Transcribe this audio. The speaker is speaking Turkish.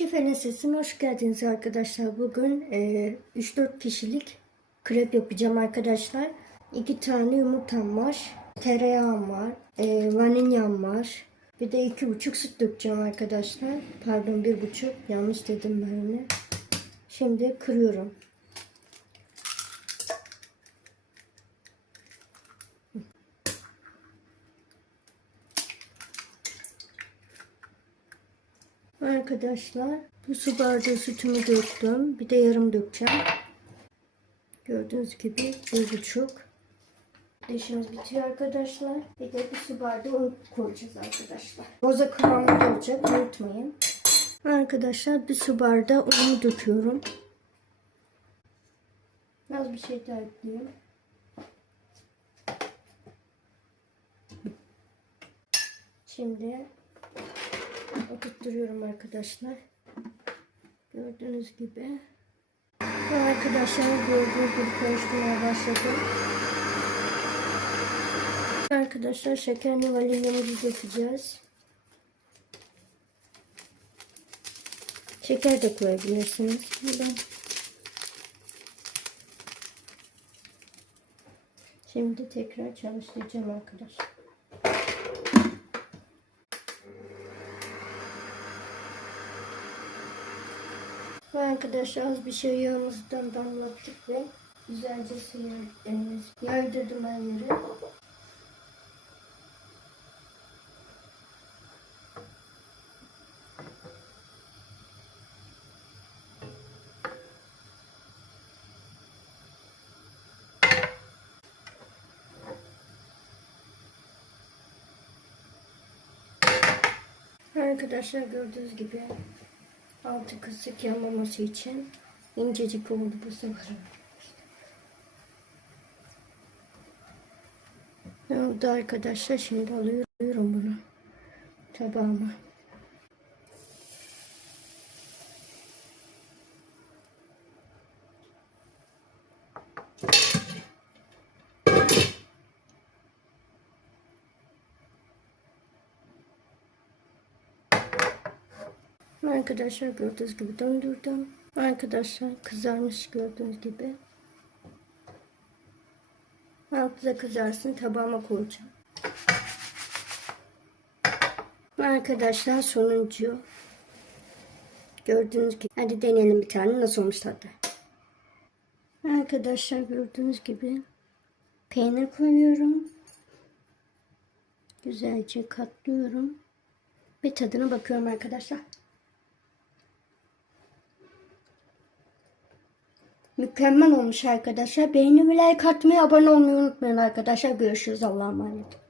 Şifrenin sesine hoş geldiniz arkadaşlar. Bugün e, 3-4 kişilik krep yapacağım arkadaşlar. 2 tane yumurtam var. Tereyağım var. E, vanilyam var. Bir de 2,5 süt dökeceğim arkadaşlar. Pardon 1,5 yanlış dedim ben onu. Şimdi kırıyorum. Arkadaşlar bu su bardağı sütümü döktüm. Bir de yarım dökeceğim. Gördüğünüz gibi bir buçuk. İşimiz bitiyor arkadaşlar. Bir de bir su bardağı un koyacağız arkadaşlar. Boza kıvamında olacak unutmayın. Arkadaşlar bir su bardağı unu döküyorum. Az bir şey daha ekleyeyim. Şimdi oturtturuyorum arkadaşlar. Gördüğünüz gibi. Ve Arkadaşlar gördüğünüz gibi karıştırmaya başladım. Arkadaşlar şekerli vanilyamızı dökeceğiz. Şeker de koyabilirsiniz. Ben Şimdi tekrar çalıştıracağım arkadaşlar. Ve arkadaşlar az bir şey yağımızdan damlattık ve güzelce sıyır, e, yardırdım her yere. Arkadaşlar gördüğünüz gibi altı kısık yanmaması için incecik oldu bu sefer. Ne oldu arkadaşlar? Şimdi alıyorum bunu tabağıma. Arkadaşlar gördüğünüz gibi döndürdüm. Arkadaşlar kızarmış gördüğünüz gibi. Altı kızarsın tabağıma koyacağım. Arkadaşlar sonuncu. Gördüğünüz gibi. Hadi deneyelim bir tane nasıl olmuş tadı. Arkadaşlar gördüğünüz gibi peynir koyuyorum. Güzelce katlıyorum. Ve tadına bakıyorum arkadaşlar. Mükemmel olmuş arkadaşlar. Beğeni ve like atmayı, abone olmayı unutmayın arkadaşlar. Görüşürüz. Allah'a emanet.